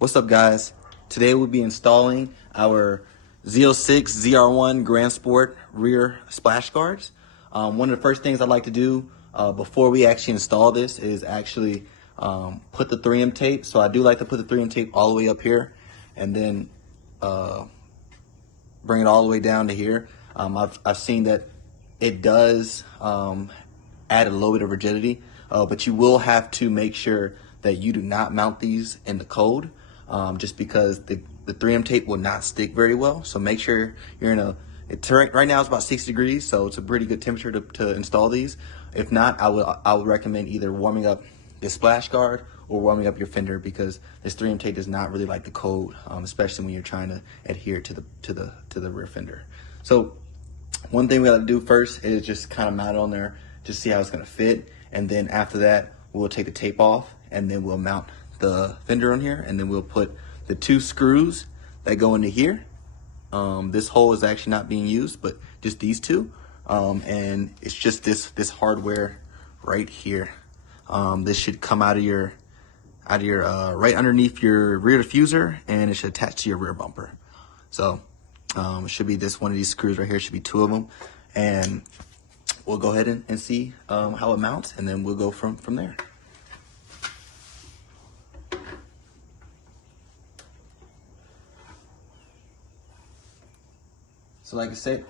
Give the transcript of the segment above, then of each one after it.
What's up, guys? Today we'll be installing our Z06 ZR1 Grand Sport rear splash guards. One of the first things I like to do before we actually install this is actually put the 3M tape. So I do like to put the 3M tape all the way up here and then bring it all the way down to here. I've seen that it does add a little bit of rigidity, but you will have to make sure that you do not mount these in the cold. Just because the 3M tape will not stick very well. So make sure you're in right now it's about 60 degrees, so it's a pretty good temperature to install these. If not, I would recommend either warming up the splash guard or warming up your fender, because this 3M tape does not really like the cold, especially when you're trying to adhere to the rear fender. So one thing we gotta do first is just kind of mount it on there, just see how it's gonna fit, and then after that we'll take the tape off and then we'll mount the fender on here, and then we'll put the 2 screws that go into here. This hole is actually not being used, but just these 2, and it's just this hardware right here. This should come out of your right underneath your rear diffuser, and it should attach to your rear bumper. So it should be one of these screws right here. Should be 2 of them, and we'll go ahead and see how it mounts, and then we'll go from there. So like I said,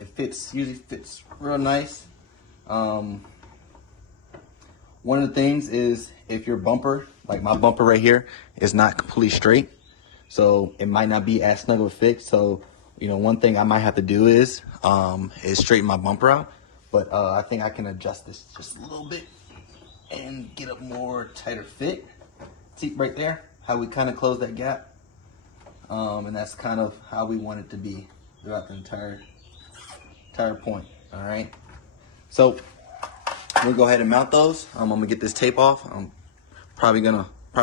usually fits real nice. One of the things is if your bumper, like my bumper right here, is not completely straight, so it might not be as snug of a fit. So, one thing I might have to do is straighten my bumper out. But I think I can adjust this just a little bit and get a more tighter fit. See right there, how we kind of close that gap? And that's kind of how we want it to be throughout the entire point. All right, so we'll go ahead and mount those. I'm gonna get this tape off. Probably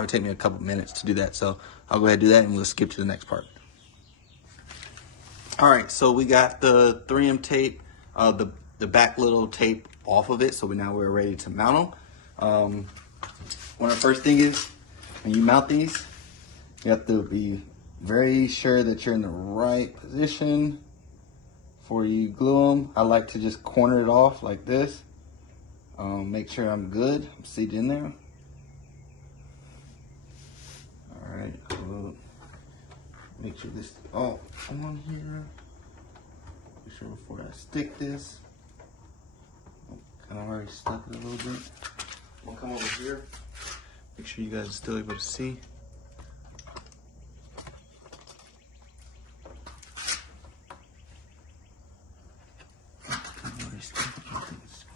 take me a couple minutes to do that, so I'll go ahead and do that and we'll skip to the next part. All right, so we got the 3M tape, the back little tape off of it, so now we're ready to mount them. One of the first things is, when you mount these, you have to be very sure that you're in the right position before you glue them. I like to just corner it off like this. Make sure I'm good. I'm seated in there. All right. Make sure this all on here. Make sure before I stick this. Kind of already stuck it a little bit. I'm gonna come over here. Make sure you guys are still able to see.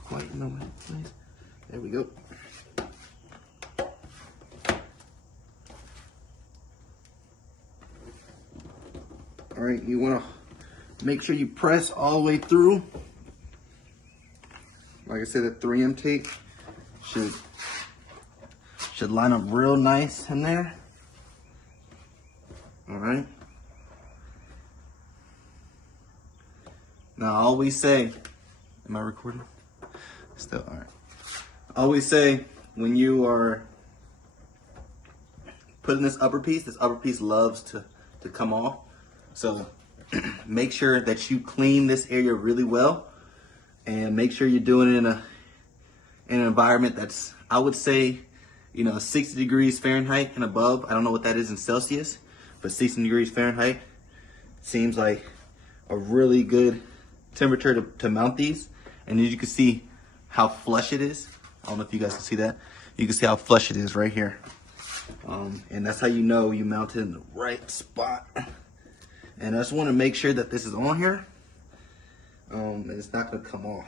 Quite in the right place. There we go. All right, you want to make sure you press all the way through. Like I said, the 3M tape should line up real nice in there. All right. Now I always say, am I recording? Still, all right. I always say, when you are putting this upper piece loves to come off. So make sure that you clean this area really well, and make sure you're doing it in an environment that's, I would say, 60 degrees Fahrenheit and above. I don't know what that is in Celsius, but 60 degrees Fahrenheit seems like a really good temperature to mount these. And as you can see how flush it is. I don't know if you guys can see that. You can see how flush it is right here. And that's how you know you mounted in the right spot. And I just want to make sure that this is on here, and it's not going to come off.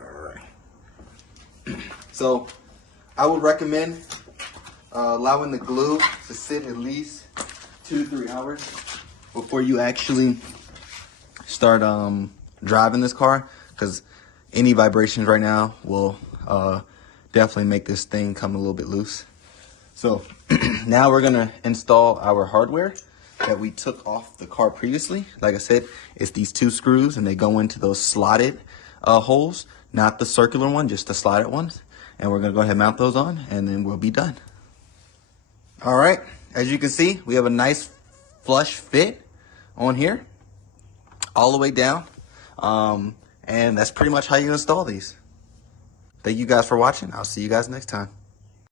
All right. So I would recommend allowing the glue to sit at least 2 to 3 hours before you actually start driving this car, because any vibrations right now will definitely make this thing come a little bit loose. So now we're gonna install our hardware that we took off the car previously. Like I said, it's these 2 screws, and they go into those slotted holes, not the circular one, just the slotted ones. and we're gonna go ahead and mount those on, and then we'll be done. All right, as you can see, we have a nice flush fit on here, all the way down, and that's pretty much how you install these. Thank you guys for watching. I'll see you guys next time.